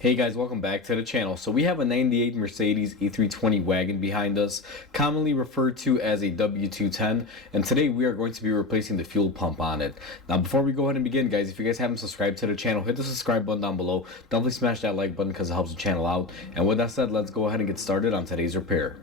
Hey guys, welcome back to the channel. So we have a 98 Mercedes E320 Wagon behind us, commonly referred to as a W210, and today we are going to be replacing the fuel pump on it. Now before we go ahead and begin, guys, if you guys haven't subscribed to the channel, hit the subscribe button down below. Definitely smash that like button because it helps the channel out. And with that said, let's go ahead and get started on today's repair.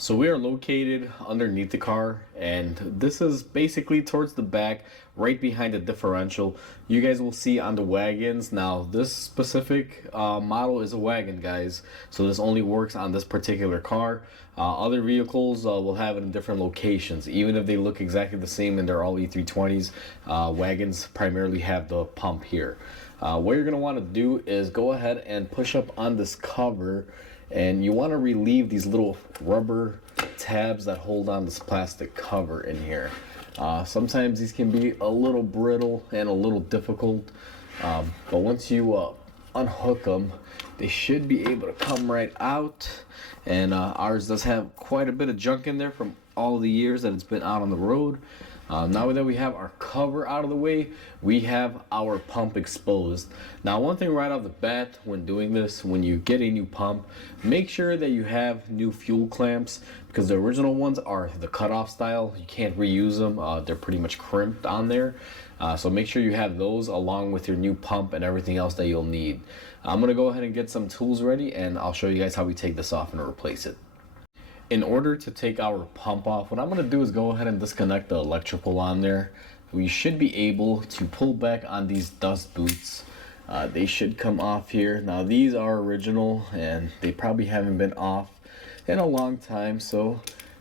So we are located underneath the car, and this is basically towards the back, right behind the differential. You guys will see on the wagons. Now this specific model is a wagon, guys, so this only works on this particular car. Other vehicles will have it in different locations, even if they look exactly the same and they're all E320s. Wagons primarily have the pump here. What you're going to want to do is go ahead and push up on this cover, and you want to relieve these little rubber tabs that hold on this plastic cover in here. Sometimes these can be a little brittle and a little difficult, but once you unhook them, they should be able to come right out. And ours does have quite a bit of junk in there from all the years that it's been out on the road. Now that we have our cover out of the way, we have our pump exposed. Now, one thing right off the bat when doing this, when you get a new pump, make sure that you have new fuel clamps, because the original ones are the cutoff style. You can't reuse them. They're pretty much crimped on there. So make sure you have those along with your new pump and everything else that you'll need. I'm going to go ahead and get some tools ready, and I'll show you guys how we take this off and replace it. In order to take our pump off, what I'm going to do is go ahead and disconnect the electrical on there. We should be able to pull back on these dust boots. They should come off here. Now these are original and they probably haven't been off in a long time, so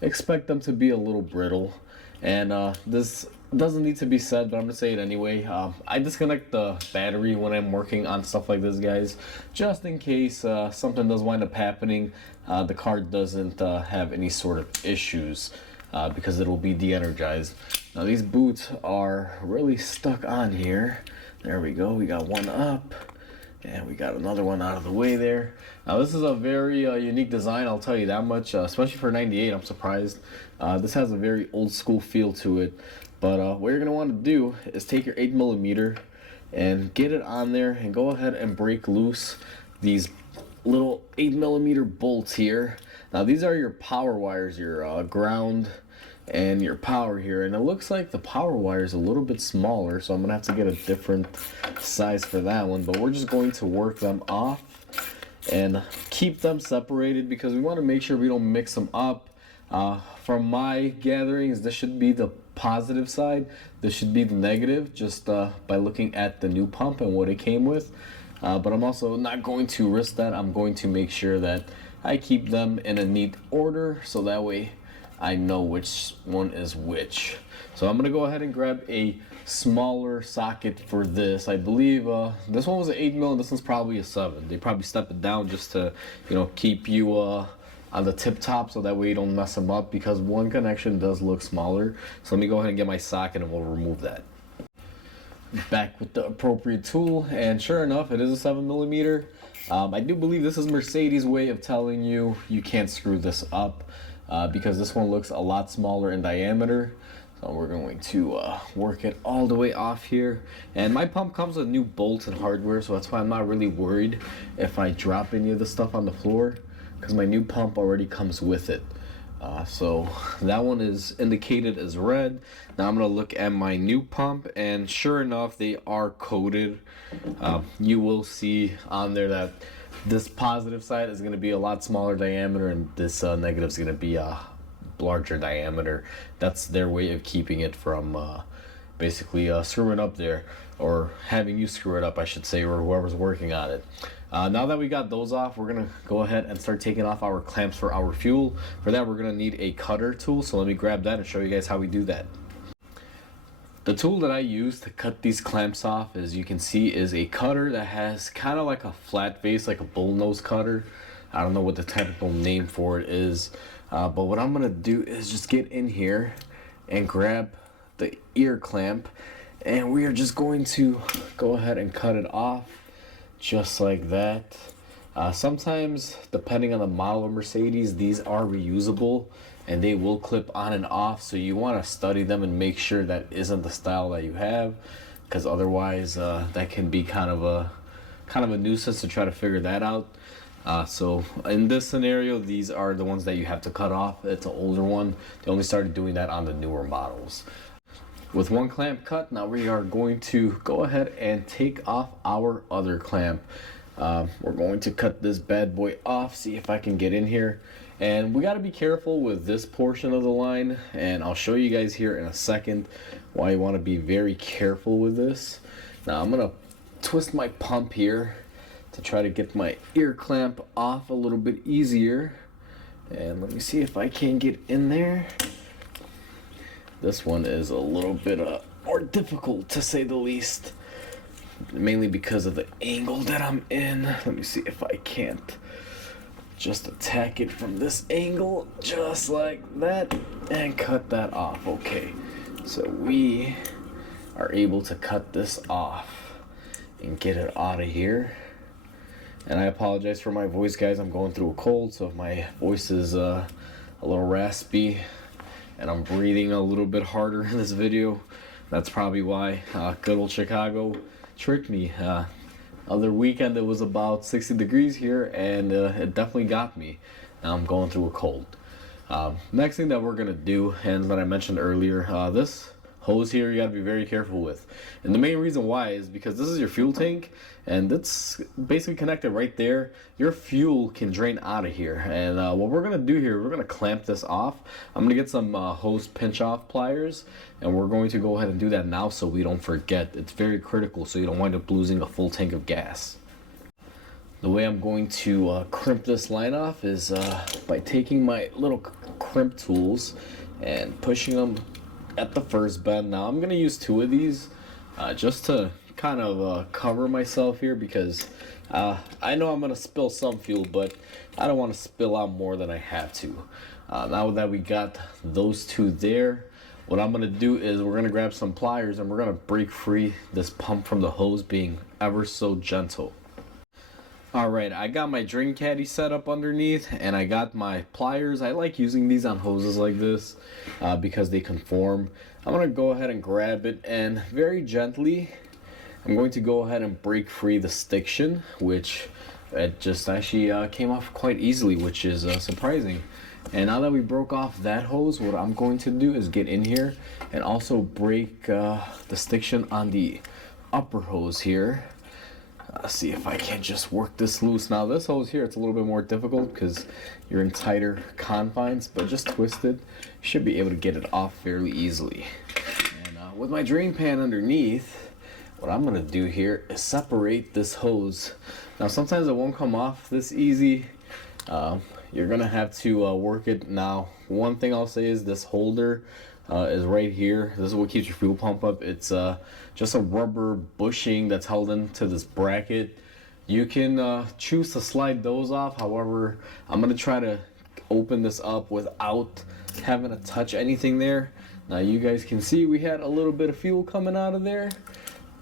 expect them to be a little brittle. And this doesn't need to be said, but I'm gonna say it anyway. I disconnect the battery when I'm working on stuff like this, guys, just in case something does wind up happening. The car doesn't have any sort of issues because it'll be de-energized. Now these boots are really stuck on here. There we go, we got one up and we got another one out of the way there. Now this is a very unique design, I'll tell you that much, especially for 98. I'm surprised. This has a very old school feel to it. But what you're going to want to do is take your 8mm and get it on there and go ahead and break loose these little 8mm bolts here. Now these are your power wires, your ground and your power here. And it looks like the power wire is a little bit smaller, so I'm going to have to get a different size for that one. But we're just going to work them off and keep them separated because we want to make sure we don't mix them up. From my gatherings, this should be the positive side, this should be the negative, just by looking at the new pump and what it came with. But I'm also not going to risk that. I'm going to make sure that I keep them in a neat order, so that way I know which one is which. So I'm gonna go ahead and grab a smaller socket for this. I believe this one was an 8mm and this one's probably a 7. They probably step it down just to, you know, keep you on the tip top, so that way you don't mess them up, because one connection does look smaller. So let me go ahead and get my socket and we'll remove that. Back with the appropriate tool, and sure enough, it is a 7mm. I do believe this is Mercedes' way of telling you you can't screw this up, because this one looks a lot smaller in diameter. So we're going to work it all the way off here. And my pump comes with new bolts and hardware, so that's why I'm not really worried if I drop any of the stuff on the floor, because my new pump already comes with it. So that one is indicated as red. Now I'm going to look at my new pump, and sure enough, they are coated. You will see on there that this positive side is going to be a lot smaller diameter, and this negative is going to be a larger diameter. That's their way of keeping it from basically screwing up there, or having you screw it up, I should say, or whoever's working on it. Now that we got those off, we're gonna go ahead and start taking off our clamps for our fuel. For that, we're gonna need a cutter tool, so let me grab that and show you guys how we do that. The tool that I use to cut these clamps off, as you can see, is a cutter that has kind of like a flat face, like a bullnose cutter. I don't know what the technical name for it is, but what I'm gonna do is just get in here and grab the ear clamp, and we are just going to go ahead and cut it off just like that. Sometimes, depending on the model of Mercedes, these are reusable and they will clip on and off, so you want to study them and make sure that isn't the style that you have, because otherwise that can be kind of a kind of a nuisance to try to figure that out. So in this scenario, these are the ones that you have to cut off. It's an older one. They only started doing that on the newer models. With one clamp cut, now we are going to go ahead and take off our other clamp. We're going to cut this bad boy off, see if I can get in here. And we got to be careful with this portion of the line, and I'll show you guys here in a second why you want to be very careful with this. Now I'm going to twist my pump here to try to get my ear clamp off a little bit easier. And let me see if I can get in there. This one is a little bit more difficult, to say the least, mainly because of the angle that I'm in. Let me see if I can't just attack it from this angle, just like that, and cut that off. Okay, so we are able to cut this off and get it out of here. And I apologize for my voice, guys. I'm going through a cold, so if my voice is a little raspy and I'm breathing a little bit harder in this video, that's probably why. Good old Chicago tricked me. Other weekend it was about 60 degrees here, and it definitely got me. Now I'm going through a cold. Next thing that we're gonna do, and that I mentioned earlier, this hose here you gotta be very careful with. And the main reason why is because this is your fuel tank, and it's basically connected right there. Your fuel can drain out of here, and what we're gonna do here, we're gonna clamp this off. I'm gonna get some hose pinch off pliers, and we're going to go ahead and do that now so we don't forget. It's very critical so you don't wind up losing a full tank of gas. The way I'm going to crimp this line off is by taking my little crimp tools and pushing them at the first bend. Now I'm gonna use 2 of these just to kind of cover myself here, because I know I'm gonna spill some fuel, but I don't want to spill out more than I have to. Now that we got those 2 there, what I'm gonna do is we're gonna grab some pliers and we're gonna break free this pump from the hose, being ever so gentle. Alright, I got my drain caddy set up underneath, and I got my pliers. I like using these on hoses like this because they conform. I'm going to go ahead and grab it, and very gently I'm going to go ahead and break free the stiction, which it just actually came off quite easily, which is surprising. And now that we broke off that hose, what I'm going to do is get in here and also break the stiction on the upper hose here. See if I can just work this loose. Now this hose here, it's a little bit more difficult because you're in tighter confines, but just twist it. You should be able to get it off fairly easily. And with my drain pan underneath, what I'm gonna do here is separate this hose. Now sometimes it won't come off this easy. You're gonna have to work it. Now one thing I'll say is this holder is right here. This is what keeps your fuel pump up. It's just a rubber bushing that's held into this bracket. You can choose to slide those off. However, I'm gonna try to open this up without having to touch anything there. Now you guys can see we had a little bit of fuel coming out of there.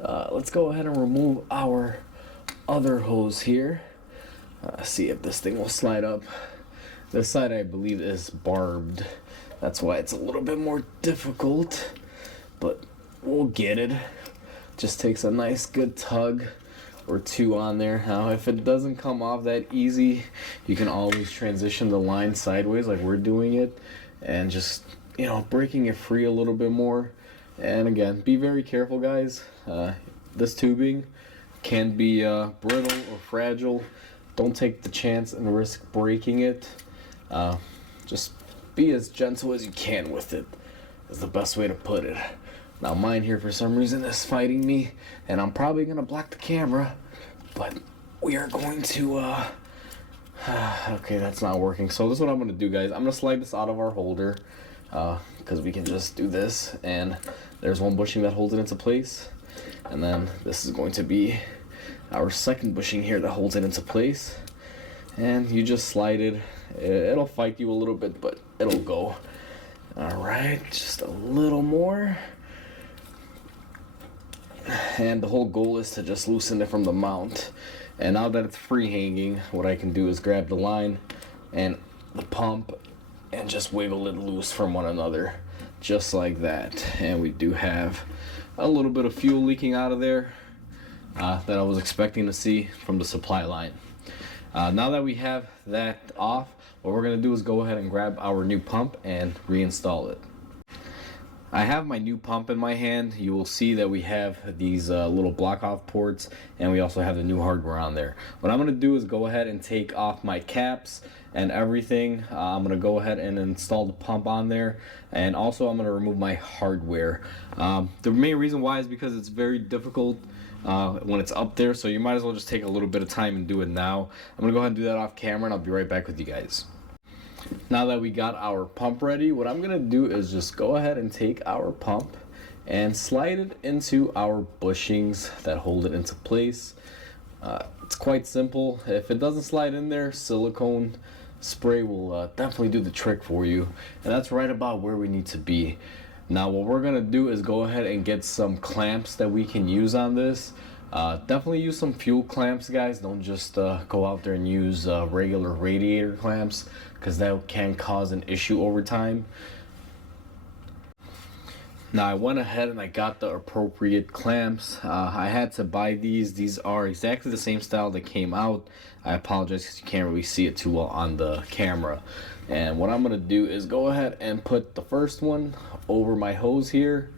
Let's go ahead and remove our other hose here. See if this thing will slide up. This side I believe is barbed. That's why it's a little bit more difficult, but we'll get it. Just takes a nice good tug or 2 on there. Now if it doesn't come off that easy, you can always transition the line sideways like we're doing it, and just, you know, breaking it free a little bit more. And again, be very careful, guys. This tubing can be brittle or fragile. Don't take the chance and risk breaking it. Just be as gentle as you can with it, is the best way to put it. Now mine here for some reason is fighting me, and I'm probably gonna block the camera, but we are going to okay, that's not working. So this is what I'm gonna do, guys. I'm gonna slide this out of our holder because we can just do this, and there's one bushing that holds it into place, and then this is going to be our second bushing here that holds it into place. And you just slide it. It'll fight you a little bit, but it'll go. Alright, just a little more. And the whole goal is to just loosen it from the mount. And now that it's free hanging, what I can do is grab the line and the pump and just wiggle it loose from one another, just like that. And we do have a little bit of fuel leaking out of there. that I was expecting to see from the supply line. Now that we have that off, what we're going to do is go ahead and grab our new pump and reinstall it. I have my new pump in my hand. You will see that we have these little block off ports, and we also have the new hardware on there. What I'm going to do is go ahead and take off my caps and everything. I'm going to go ahead and install the pump on there, and also I'm going to remove my hardware. The main reason why is because it's very difficult when it's up there, so you might as well just take a little bit of time and do it now. I'm going to go ahead and do that off camera, and I'll be right back with you guys. Now that we got our pump ready, what I'm gonna do is just go ahead and take our pump and slide it into our bushings that hold it into place. It's quite simple. If it doesn't slide in there, silicone spray will definitely do the trick for you, and that's right about where we need to be. Now what we're gonna do is go ahead and get some clamps that we can use on this. Definitely use some fuel clamps, guys. Don't just go out there and use regular radiator clamps, because that can cause an issue over time. Now I went ahead and I got the appropriate clamps. I had to buy these. These are exactly the same style that came out. I apologize because you can't really see it too well on the camera. And what I'm going to do is go ahead and put the first one over my hose here.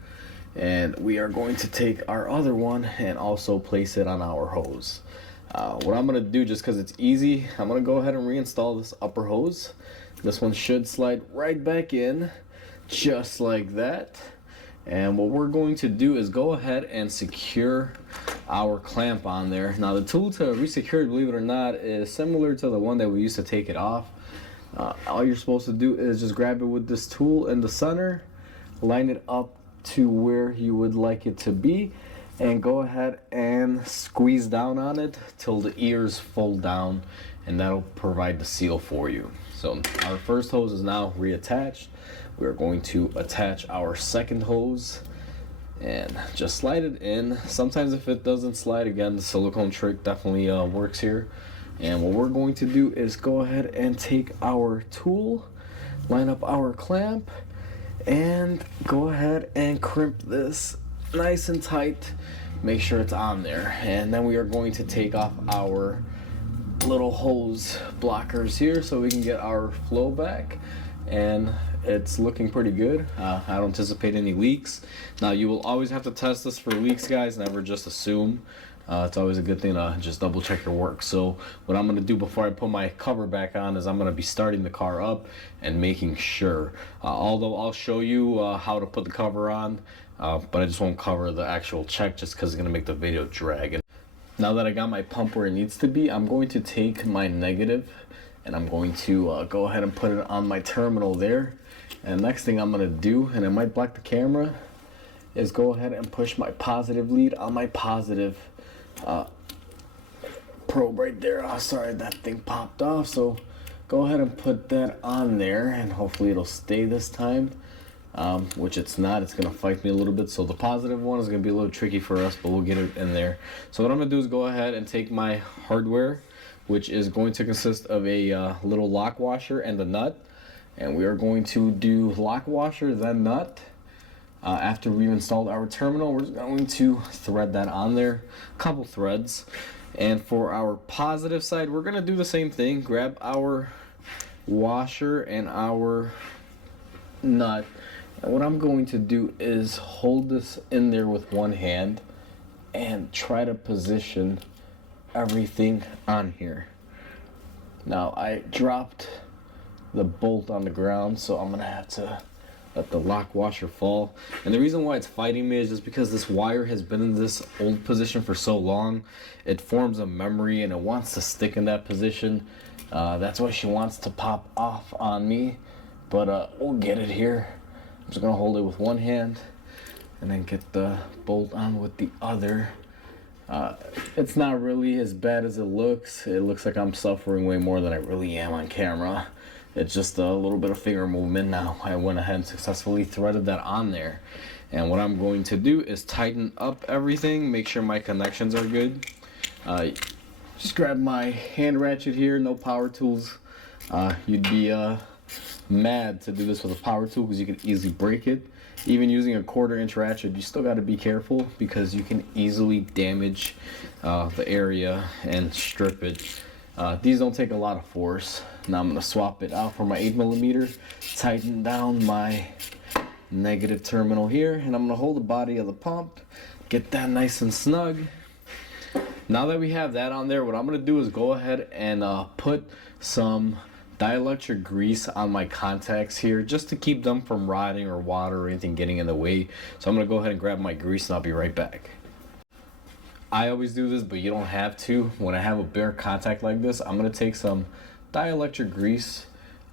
And we are going to take our other one and also place it on our hose. What I'm going to do, just because it's easy, I'm going to go ahead and reinstall this upper hose. This one should slide right back in, just like that. And what we're going to do is go ahead and secure our clamp on there. Now the tool to resecure it, believe it or not, is similar to the one that we used to take it off. All you're supposed to do is just grab it with this tool in the center, line it up to where you would like it to be, and go ahead and squeeze down on it till the ears fold down, and that'll provide the seal for you. So our first hose is now reattached. We're going to attach our second hose and just slide it in. Sometimes if it doesn't slide, again, the silicone trick definitely works here. And what we're going to do is go ahead and take our tool, line up our clamp, and go ahead and crimp this nice and tight. Make sure it's on there. And then we are going to take off our little hose blockers here so we can get our flow back. And it's looking pretty good. I don't anticipate any leaks. Now you will always have to test this for leaks, guys. Never just assume. It's always a good thing to just double check your work. So what I'm going to do before I put my cover back on is I'm going to be starting the car up and making sure. Although I'll show you how to put the cover on, but I just won't cover the actual check just because it's going to make the video drag. And now that I got my pump where it needs to be, I'm going to take my negative and I'm going to go ahead and put it on my terminal there. And next thing I'm going to do, and it might block the camera, is go ahead and push my positive lead on my positive probe right there. Oh, sorry, that thing popped off. So go ahead and put that on there, and hopefully it'll stay this time, which it's not. It's going to fight me a little bit. So the positive one is going to be a little tricky for us, but we'll get it in there. So what I'm going to do is go ahead and take my hardware, which is going to consist of a little lock washer and a nut. And we are going to do lock washer, then nut. After we've installed our terminal, we're going to thread that on there, a couple threads. And for our positive side, we're going to do the same thing. Grab our washer and our nut. And what I'm going to do is hold this in there with one hand and try to position everything on here. Now I dropped the bolt on the ground, so I'm gonna have to let the lock washer fall. And the reason why it's fighting me is just because this wire has been in this old position for so long. It forms a memory and it wants to stick in that position. That's why she wants to pop off on me, but we'll get it here. I'm just gonna hold it with one hand and then get the bolt on with the other. It's not really as bad as it looks. It looks like I'm suffering way more than I really am on camera. It's just a little bit of finger movement. Now I went ahead and successfully threaded that on there. And what I'm going to do is tighten up everything, make sure my connections are good. Just grab my hand ratchet here, no power tools. You'd be mad to do this with a power tool because you could easily break it. Even using a 1/4 inch ratchet, you still got to be careful because you can easily damage the area and strip it. These don't take a lot of force. Now I'm going to swap it out for my 8mm, tighten down my negative terminal here, and I'm going to hold the body of the pump, get that nice and snug. Now that we have that on there, what I'm going to do is go ahead and put some dielectric grease on my contacts here just to keep them from rotting or water or anything getting in the way. So I'm going to go ahead and grab my grease and I'll be right back. I always do this, but you don't have to. When I have a bare contact like this, I'm going to take some dielectric grease.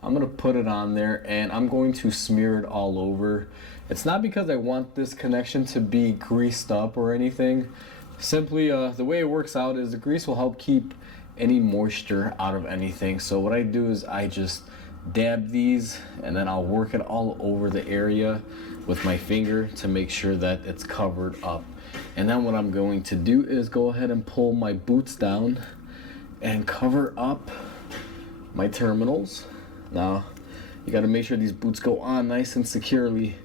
I'm going to put it on there and I'm going to smear it all over. It's not because I want this connection to be greased up or anything. Simply the way it works out is the grease will help keep any moisture out of anything. So what I do is I just dab these and then I'll work it all over the area with my finger to make sure that it's covered up. And then what I'm going to do is go ahead and pull my boots down and cover up my terminals. Now you got to make sure these boots go on nice and securely.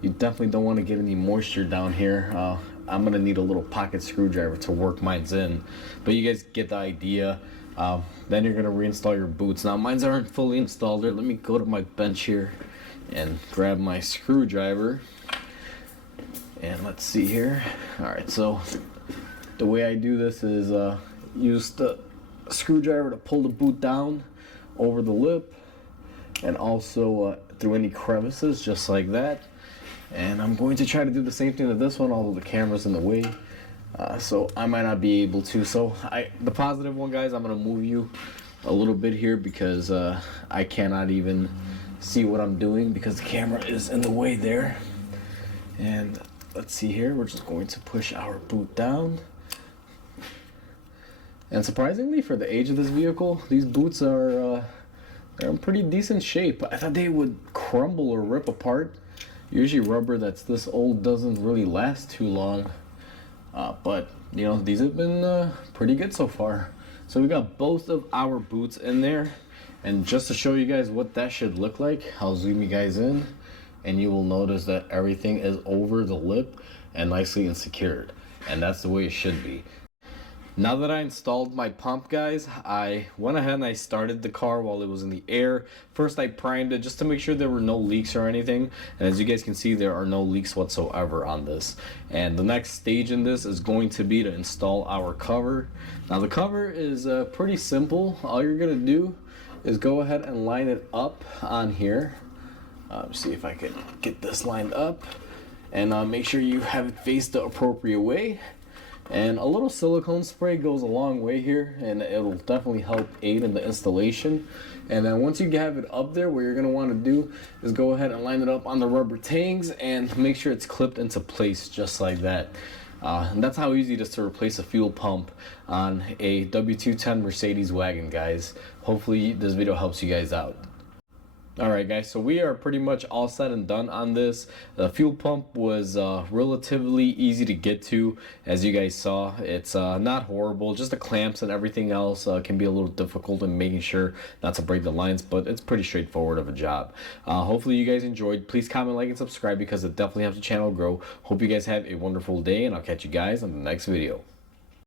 You definitely don't want to get any moisture down here. I'm gonna need a little pocket screwdriver to work mine in, but you guys get the idea. Then you're gonna reinstall your boots. Now mines aren't fully installed there. Let me go to my bench here and grab my screwdriver. And let's see here. All right, so the way I do this is use the screwdriver to pull the boot down over the lip and also through any crevices, just like that. And I'm going to try to do the same thing to this one, although the camera's in the way, so I might not be able to. So the positive one, guys, I'm gonna move you a little bit here because I cannot even see what I'm doing because the camera is in the way there. And let's see here, we're just going to push our boot down. And surprisingly, for the age of this vehicle, these boots are they're in pretty decent shape. I thought they would crumble or rip apart. Usually rubber that's this old doesn't really last too long, but you know, these have been pretty good so far. So we got both of our boots in there, and just to show you guys what that should look like, I'll zoom you guys in and you will notice that everything is over the lip and nicely and secured, and that's the way it should be. Now that I installed my pump, guys, I went ahead and I started the car while it was in the air. First I primed it just to make sure there were no leaks or anything, and as you guys can see, there are no leaks whatsoever on this. And the next stage in this is going to be to install our cover. Now the cover is pretty simple. All you're gonna do is go ahead and line it up on here. See if I can get this lined up, and make sure you have it faced the appropriate way. And a little silicone spray goes a long way here, and it'll definitely help aid in the installation. And then once you have it up there, what you're going to want to do is go ahead and line it up on the rubber tangs and make sure it's clipped into place just like that. And that's how easy it is to replace a fuel pump on a W210 Mercedes wagon, guys. Hopefully this video helps you guys out. Alright guys, so we are pretty much all set and done on this. The fuel pump was relatively easy to get to, as you guys saw. It's not horrible, just the clamps and everything else can be a little difficult in making sure not to break the lines, but it's pretty straightforward of a job. Hopefully you guys enjoyed. Please comment, like, and subscribe because it definitely helps the channel grow. Hope you guys have a wonderful day, and I'll catch you guys on the next video.